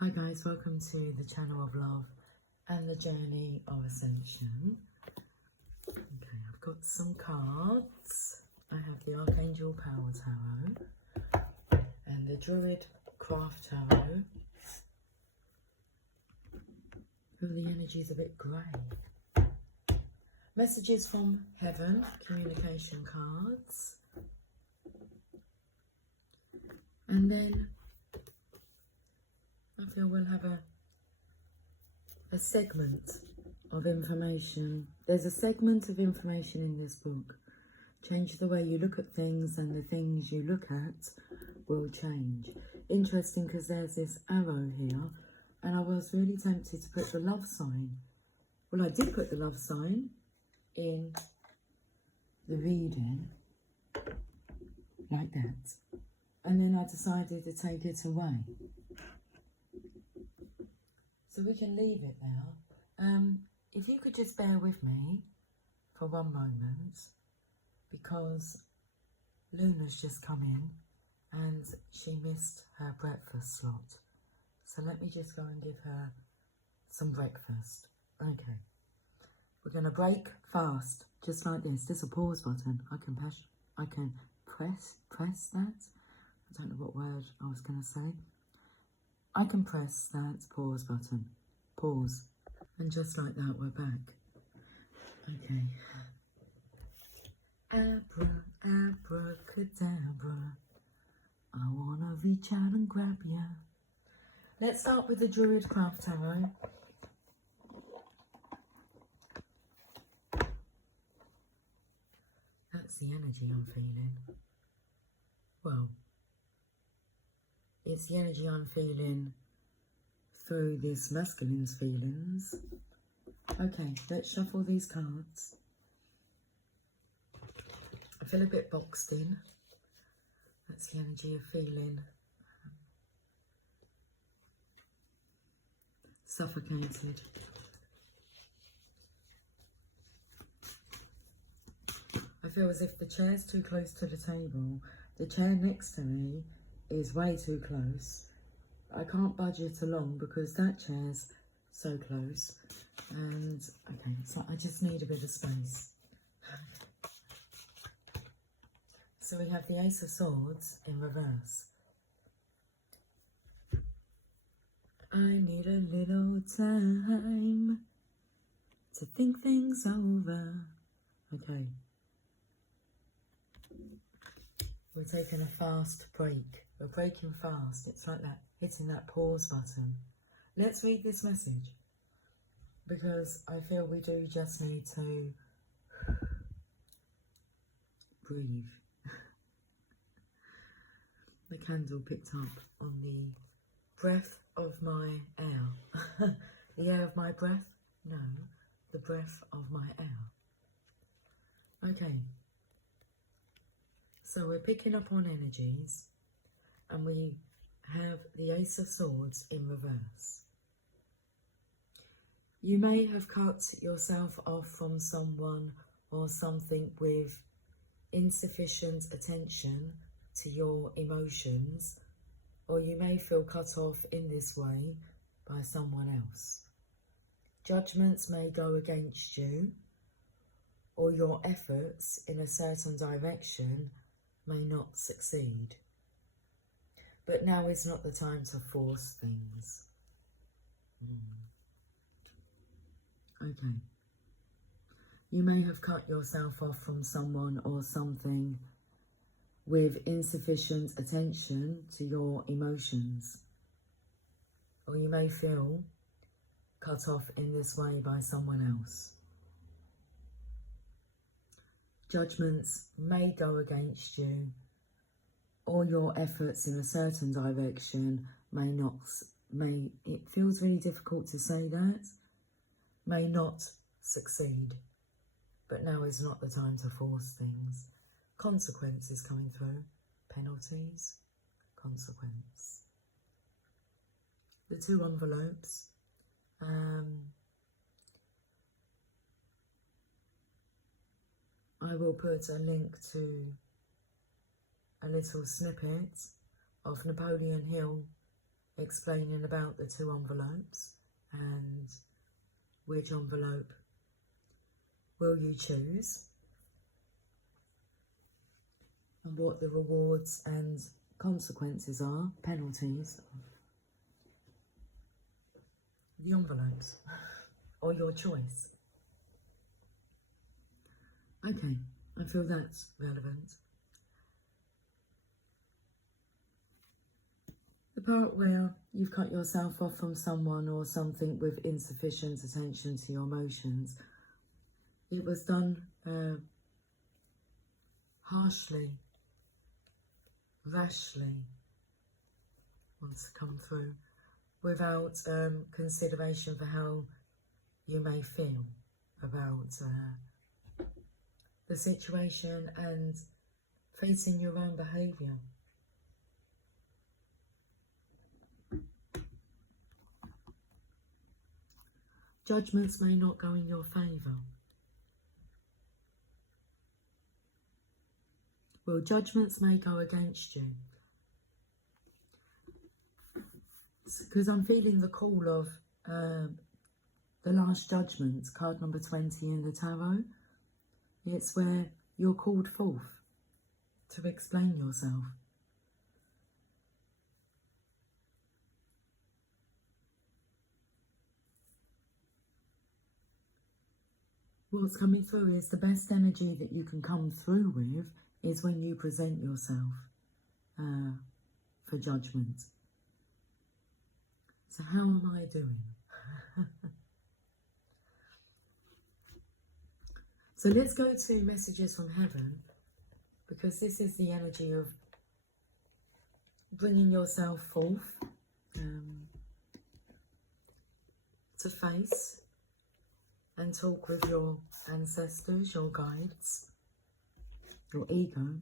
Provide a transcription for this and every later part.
Hi guys, welcome to the channel of love and the journey of ascension. Okay, I've got some cards. I have the Archangel Power Tarot and the Druid Craft Tarot. Oh, the energy's a bit grey. Messages from heaven, communication cards. And then I feel we'll have a segment of information. There's a segment of information in this book. Change the way you look at things and the things you look at will change. Interesting because there's this arrow here and I was really tempted to put the love sign. Well, I did put the love sign in the reading like that. And then I decided to take it away. So we can leave it now. If you could just bear with me for one moment, because Luna's just come in and she missed her breakfast slot. So let me just go and give her some breakfast. Okay. We're going to break fast, just like this. There's a pause button. I can press that. I don't know what word I was going to say. I can press that pause button. Pause. And just like that, we're back. Okay. Abra, abracadabra. I wanna reach out and grab ya. Let's start with the Druid Craft Tarot. That's the energy I'm feeling. Well, it's the energy I'm feeling through this masculine's feelings. Okay, let's shuffle these cards. I feel a bit boxed in. That's the energy of feeling suffocated. I feel as if the chair's too close to the table. The chair next to me is way too close. I can't budge it along because that chair's so close. And, okay, so I just need a bit of space. So we have the Ace of Swords in reverse. I need a little time to think things over. Okay. We're taking a fast break. We're breaking fast. It's like that, hitting that pause button. Let's read this message because I feel we do just need to breathe. The candle picked up on the breath of my air. The air of my breath? No, the breath of my air. Okay. So we're picking up on energies and we have the Ace of Swords in reverse. You may have cut yourself off from someone or something with insufficient attention to your emotions, or you may feel cut off in this way by someone else. Judgments may go against you, or your efforts in a certain direction may not succeed. But now is not the time to force things. Okay. You may have cut yourself off from someone or something with insufficient attention to your emotions. Or you may feel cut off in this way by someone else. Judgments may go against you, or your efforts in a certain direction it feels really difficult to say that, may not succeed. But now is not the time to force things. Consequences coming through, penalties, consequence. The two envelopes. I will put a link to a little snippet of Napoleon Hill explaining about the 2 envelopes and which envelope will you choose and what the rewards and consequences are, penalties, the envelopes, or your choice. Okay, I feel that's relevant. The part where you've cut yourself off from someone or something with insufficient attention to your emotions, it was done harshly, rashly, wants to come through, without consideration for how you may feel about the situation and facing your own behaviour. Judgments may not go in your favour. Well, judgments may go against you. Because I'm feeling the call of the Last Judgment, card number 20 in the tarot. It's where you're called forth to explain yourself. What's coming through is the best energy that you can come through with is when you present yourself for judgment. So how am I doing? So let's go to messages from heaven, because this is the energy of bringing yourself forth to face and talk with your ancestors, your guides, your ego.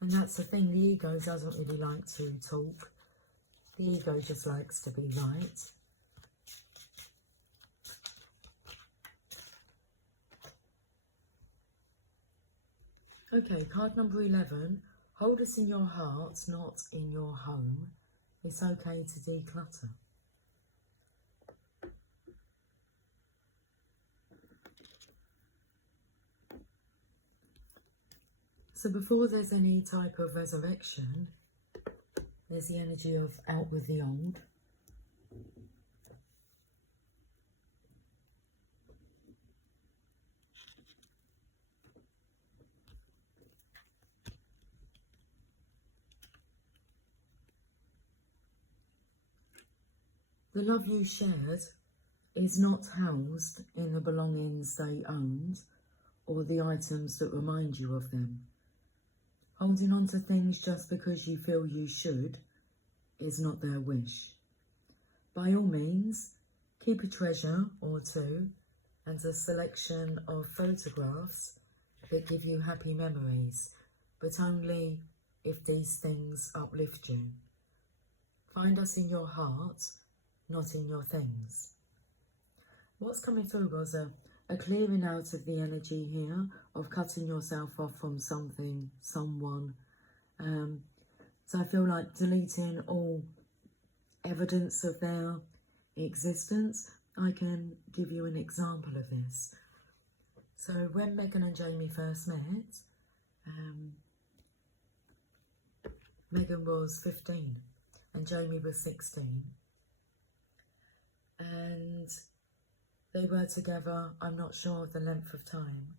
And that's the thing, the ego doesn't really like to talk. The ego just likes to be right. Okay, card number 11. Hold us in your heart, not in your home. It's okay to declutter. So before there's any type of resurrection, there's the energy of out with the old. The love you shared is not housed in the belongings they owned or the items that remind you of them. Holding on to things just because you feel you should is not their wish. By all means, keep a treasure or two and a selection of photographs that give you happy memories, but only if these things uplift you. Find us in your heart, not in your things. What's coming through was a clearing out of the energy here of cutting yourself off from something, someone. So I feel like deleting all evidence of their existence. I can give you an example of this. So when Meghan and Jamie first met, Meghan was 15 and Jamie was 16. And they were together, I'm not sure of the length of time,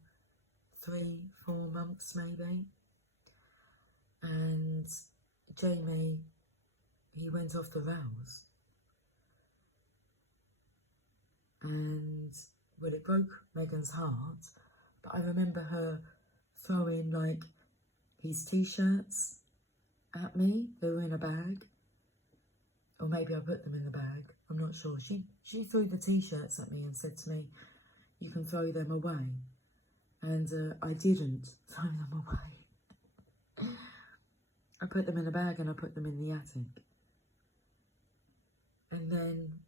3-4 months maybe. And Jamie, he went off the rails. And, well, it broke Meghan's heart, but I remember her throwing, like, his t-shirts at me. They were in a bag. Or maybe I put them in the bag. I'm not sure. She threw the t-shirts at me and said to me, you can throw them away. And I didn't throw them away. I put them in a bag and I put them in the attic. And then,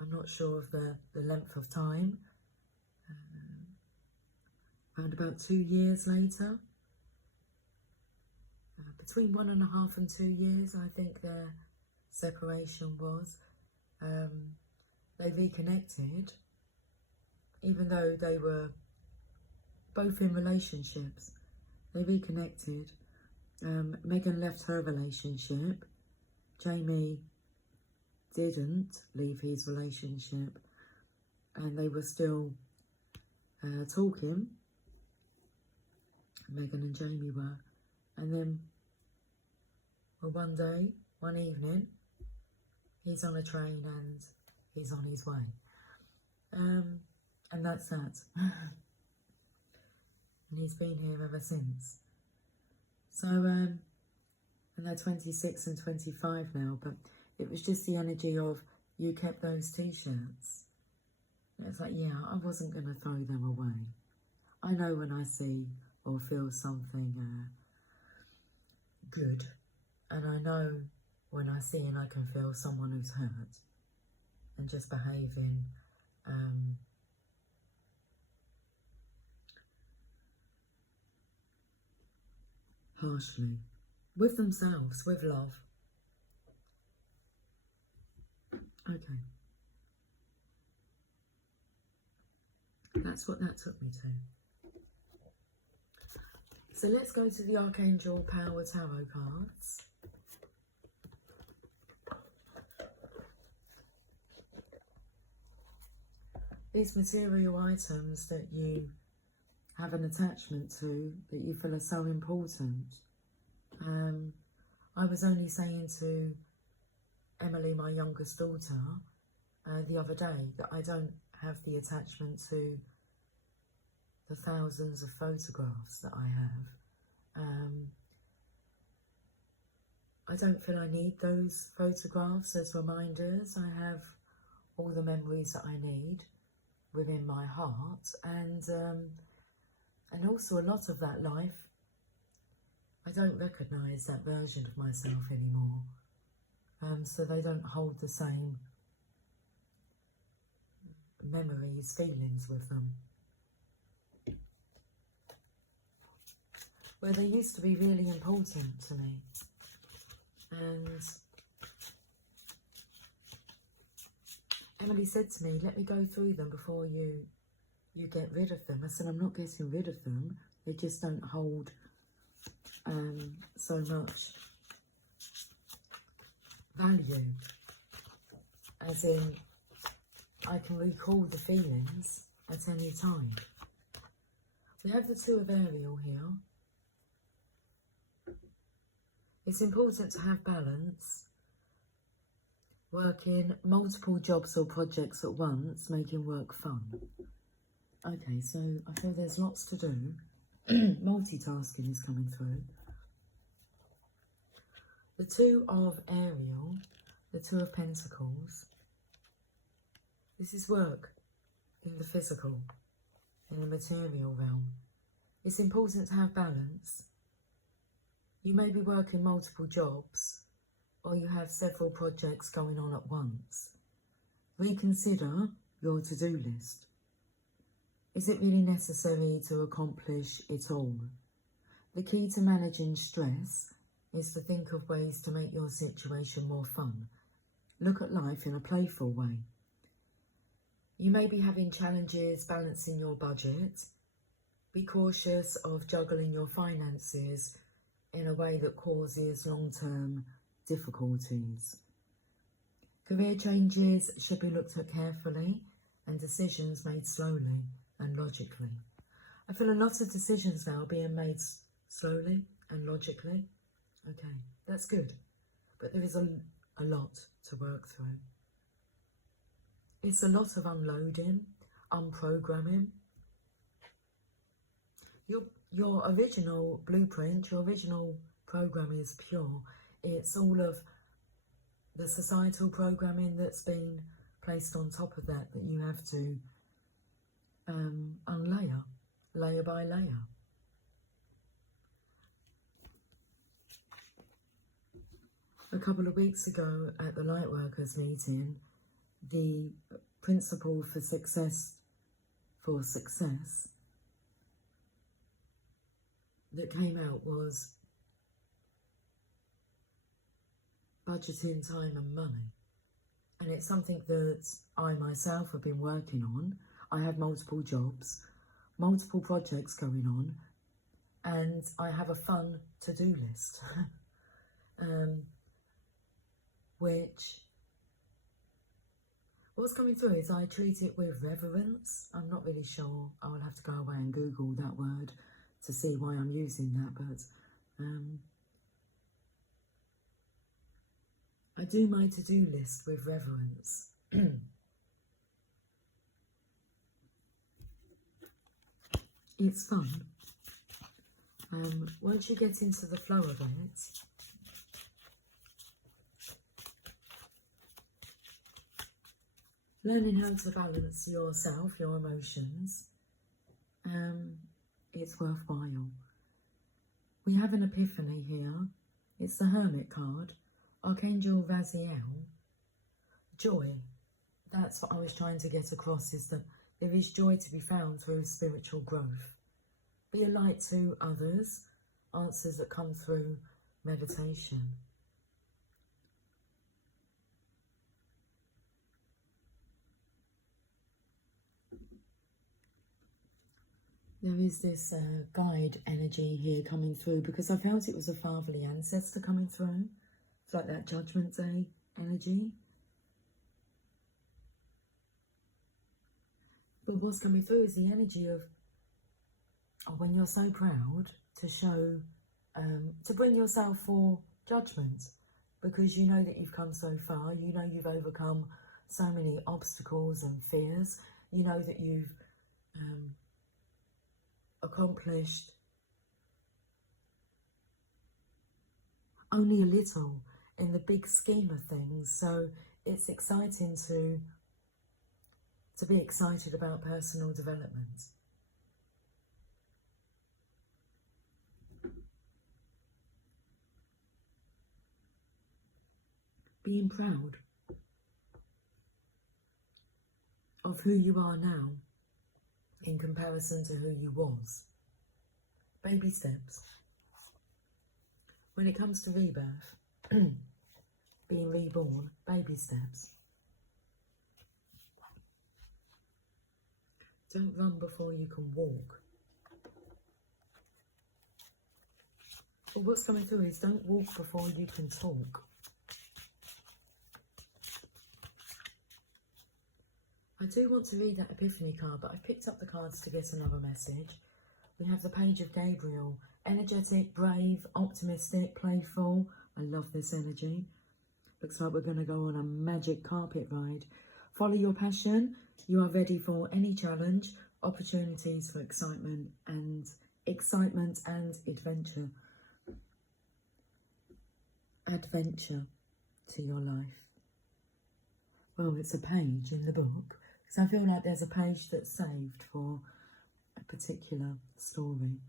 I'm not sure of the length of time, around about 2 years later, between 1.5 and 2 years, I think their separation was. They reconnected, even though they were both in relationships. They reconnected. Meghan left her relationship. Jamie didn't leave his relationship, and they were still talking. Meghan and Jamie were. And then, well, one day, one evening, he's on a train and he's on his way. And that's that. And he's been here ever since. So, and they're 26 and 25 now, but it was just the energy of, you kept those t-shirts. It's like, yeah, I wasn't going to throw them away. I know when I see or feel something good, and I know when I see and I can feel someone who's hurt and just behaving harshly with themselves, with love. Okay. That's what that took me to. So let's go to the Archangel Power Tarot cards. These material items that you have an attachment to, that you feel are so important. I was only saying to Emily, my youngest daughter, the other day, that I don't have the attachment to the thousands of photographs that I have. I don't feel I need those photographs as reminders. I have all the memories that I need within my heart, and also a lot of that life, I don't recognise that version of myself anymore. So they don't hold the same memories, feelings with them. Where they used to be really important to me. And Emily said to me, let me go through them before you get rid of them. I said, I'm not getting rid of them. They just don't hold so much value. As in, I can recall the feelings at any time. We have the Two of Ariel here. It's important to have balance. Working multiple jobs or projects at once, making work fun. Okay, so I feel there's lots to do. Multitasking is coming through. The Two of Ariel, the Two of Pentacles. This is work in the physical, in the material realm. It's important to have balance. You may be working multiple jobs, or you have several projects going on at once. Reconsider your to-do list. Is it really necessary to accomplish it all? The key to managing stress is to think of ways to make your situation more fun. Look at life in a playful way. You may be having challenges balancing your budget. Be cautious of juggling your finances in a way that causes long-term difficulties. Career changes should be looked at carefully and decisions made slowly and logically. I feel a lot of decisions now are being made slowly and logically. Okay, that's good. But there is a lot to work through. It's a lot of unloading, unprogramming. Your original blueprint, your original program is pure. It's all of the societal programming that's been placed on top of that you have to unlayer, layer by layer. A couple of weeks ago at the Lightworkers meeting, the principle for success that came out was budgeting time and money. And it's something that I myself have been working on. I have multiple jobs, multiple projects going on, and I have a fun to-do list, which what's coming through is I treat it with reverence. I'm not really sure. I will have to go away and Google that word to see why I'm using that, but I do my to-do list with reverence. It's fun. Once you get into the flow of it, learning how to balance yourself, your emotions, it's worthwhile. We have an epiphany here. It's the Hermit card. Archangel Raziel. Joy. That's what I was trying to get across, is that there is joy to be found through spiritual growth. Be a light to others. Answers that come through meditation. There is this guide energy here coming through, because I felt it was a fatherly ancestor coming through. It's like that Judgment Day energy. But what's coming through is the energy of when you're so proud to show, to bring yourself for judgment, because you know that you've come so far, you know you've overcome so many obstacles and fears, you know that you've accomplished only a little in the big scheme of things. So it's exciting to be excited about personal development. Being proud of who you are now in comparison to who you was. Baby steps. When it comes to rebirth, being reborn, baby steps. Don't run before you can walk. But what's coming through is don't walk before you can talk. I do want to read that Epiphany card, but I picked up the cards to get another message. We have the Page of Gabriel. Energetic, brave, optimistic, playful. I love this energy. Looks like we're going to go on a magic carpet ride. Follow your passion. You are ready for any challenge. Opportunities for excitement and adventure. Adventure to your life. Well, it's a page in the book, because I feel like there's a page that's saved for a particular story.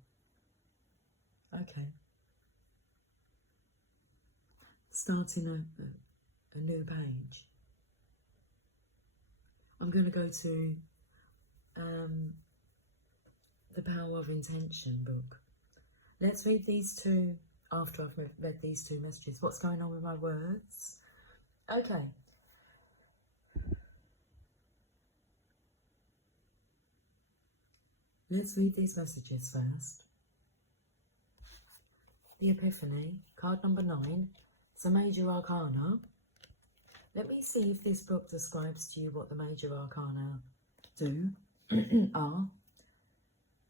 Okay. Starting a new page. I'm going to go to the Power of Intention book. Let's read these two after I've read these two messages. What's going on with my words? Okay. Let's read these messages first. The Epiphany, card number 9. It's a Major Arcana. Let me see if this book describes to you what the Major Arcana are.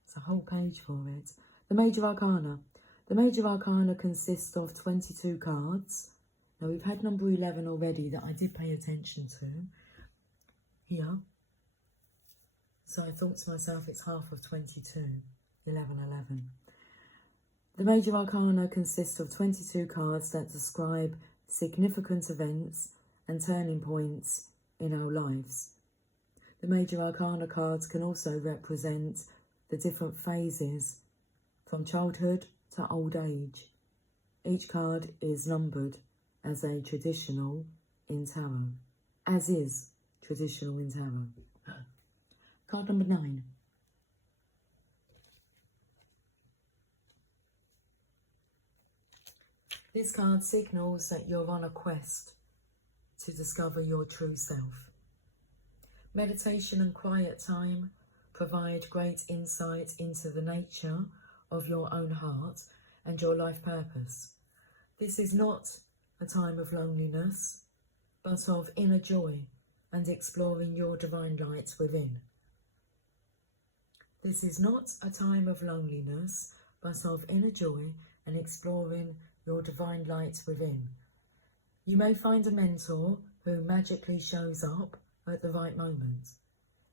It's a whole page for it. The Major Arcana. The Major Arcana consists of 22 cards. Now, we've had number 11 already that I did pay attention to here. So I thought to myself, it's half of 22, 11. The Major Arcana consists of 22 cards that describe significant events and turning points in our lives. The Major Arcana cards can also represent the different phases from childhood to old age. Each card is numbered as a traditional in tarot, as is traditional in tarot. Card number 9. This card signals that you're on a quest to discover your true self. Meditation and quiet time provide great insight into the nature of your own heart and your life purpose. This is not a time of loneliness, but of inner joy and exploring your divine light within. This is not a time of loneliness, but of inner joy and exploring your divine light within. You may find a mentor who magically shows up at the right moment.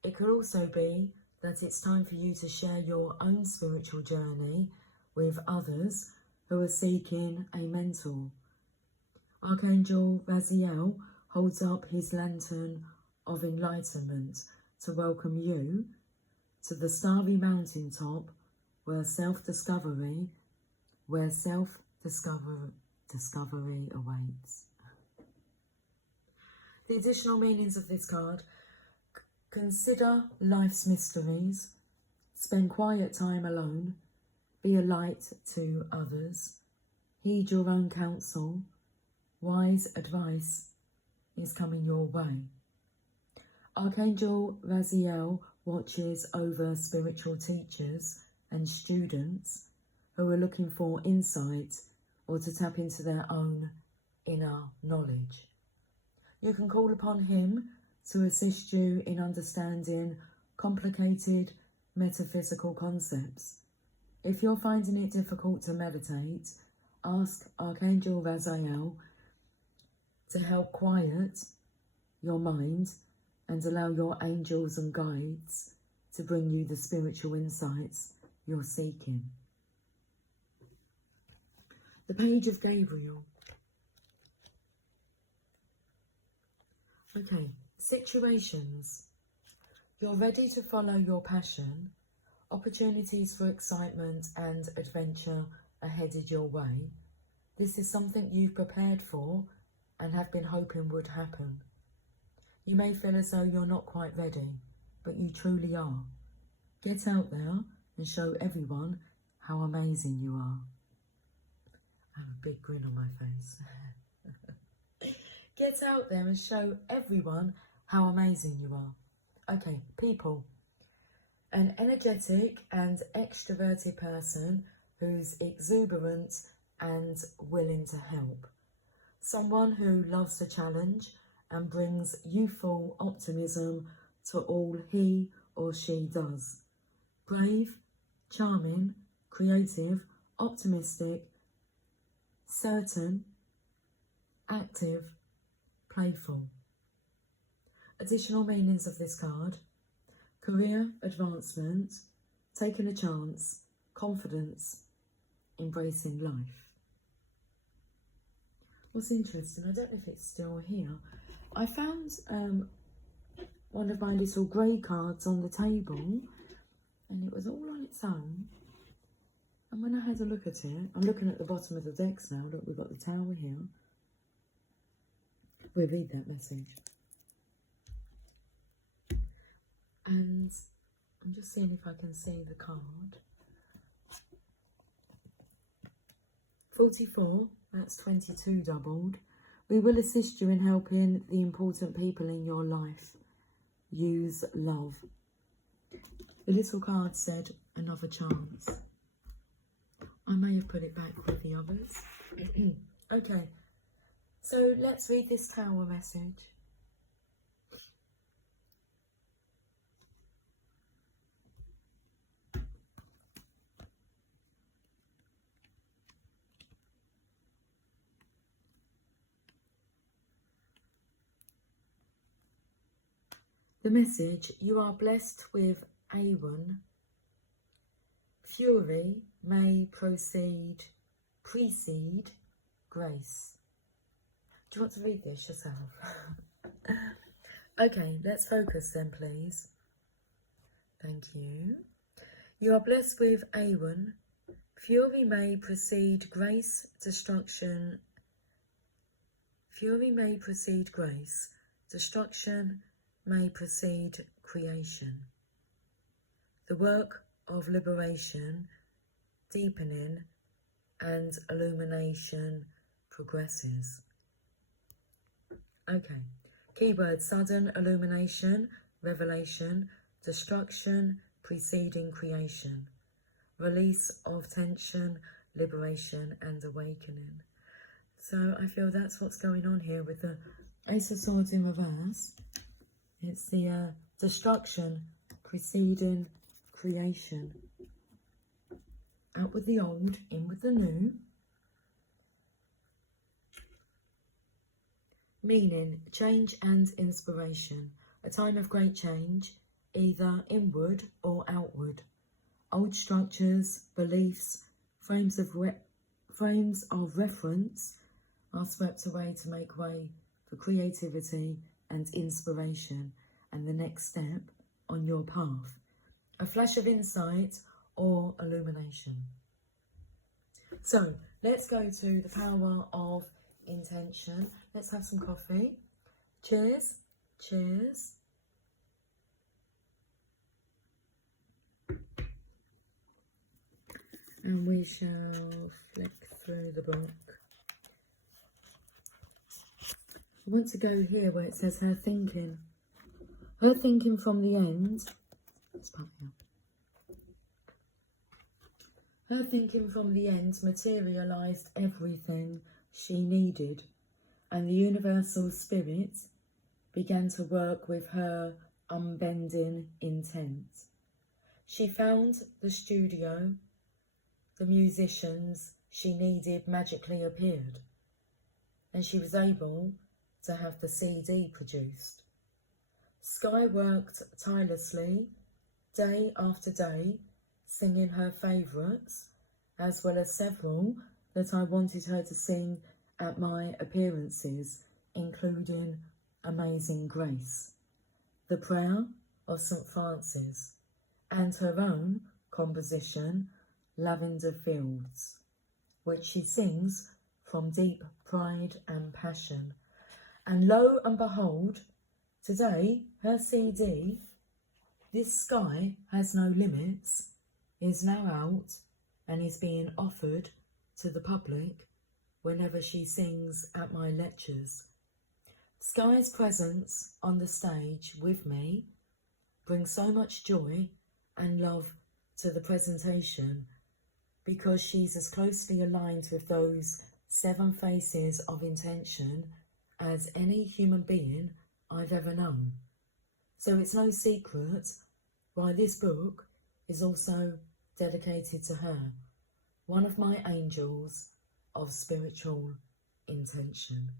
It could also be that it's time for you to share your own spiritual journey with others who are seeking a mentor. Archangel Raziel holds up his lantern of enlightenment to welcome you to the starry mountaintop where self-discovery awaits. The additional meanings of this card: consider life's mysteries, spend quiet time alone, be a light to others, heed your own counsel, wise advice is coming your way. Archangel Raziel watches over spiritual teachers and students who are looking for insight or to tap into their own inner knowledge. You can call upon him to assist you in understanding complicated metaphysical concepts. If you're finding it difficult to meditate, ask Archangel Raziel to help quiet your mind and allow your angels and guides to bring you the spiritual insights you're seeking. The Page of Gabriel. Okay, situations. You're ready to follow your passion. Opportunities for excitement and adventure are headed your way. This is something you've prepared for and have been hoping would happen. You may feel as though you're not quite ready, but you truly are. Get out there and show everyone how amazing you are. I have a big grin on my face. Get out there and show everyone how amazing you are. Okay, people. An energetic and extroverted person who's exuberant and willing to help. Someone who loves a challenge and brings youthful optimism to all he or she does. Brave, charming, creative, optimistic, certain, active, playful. Additional meanings of this card: career advancement, taking a chance, confidence, embracing life. What's interesting, I don't know if it's still here, I found one of my little grey cards on the table and it was all on its own. And when I had a look at it, I'm looking at the bottom of the decks now. Look, we've got the Tower here. We'll read that message. And I'm just seeing if I can see the card. 44, that's 22 doubled. We will assist you in helping the important people in your life. Use love. The little card said, another chance. I may have put it back with the others. Okay, so let's read this Tower message. The message: you are blessed with Awen. Fury may precede grace. Do you want to read this yourself? Okay, let's focus then, please. Thank you. You are blessed with Awen. Fury may precede grace, destruction. Fury may precede grace. Destruction may precede creation. The work of liberation, deepening and illumination progresses. Okay, keyword: sudden illumination, revelation, destruction preceding creation, release of tension, liberation and awakening. So I feel that's what's going on here with the Ace of Swords in reverse. It's the destruction preceding creation. Out with the old, in with the new. Meaning, change and inspiration. A time of great change, either inward or outward. Old structures, beliefs, frames of reference are swept away to make way for creativity and inspiration and the next step on your path. A flash of insight or illumination. So let's go to the power of intention. Let's have some coffee. Cheers. Cheers. And we shall flick through the book. I want to go here where it says her thinking. Her thinking from the end. Let's put here. Her thinking from the end materialised everything she needed, and the universal spirit began to work with her unbending intent. She found the studio, the musicians she needed magically appeared, and she was able to have the CD produced. Sky worked tirelessly, day after day, singing her favourites, as well as several that I wanted her to sing at my appearances, including Amazing Grace, The Prayer of St. Francis, and her own composition, Lavender Fields, which she sings from deep pride and passion. And lo and behold, today her CD, This Sky Has No Limits, is now out and is being offered to the public whenever she sings at my lectures. Sky's presence on the stage with me brings so much joy and love to the presentation because she's as closely aligned with those 7 faces of intention as any human being I've ever known. So it's no secret why this book is also dedicated to her, one of my angels of spiritual intention.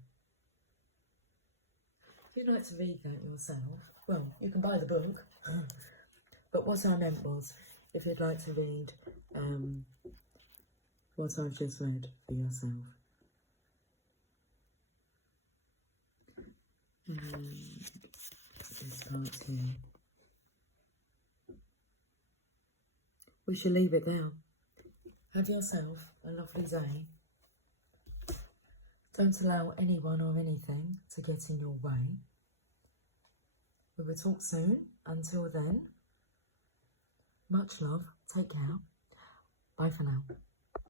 If you'd like to read that yourself, well, you can buy the book, but what I meant was, if you'd like to read what I've just read for yourself. This part here. We shall leave it there. Have yourself a lovely day. Don't allow anyone or anything to get in your way. We will talk soon. Until then, much love. Take care. Bye for now.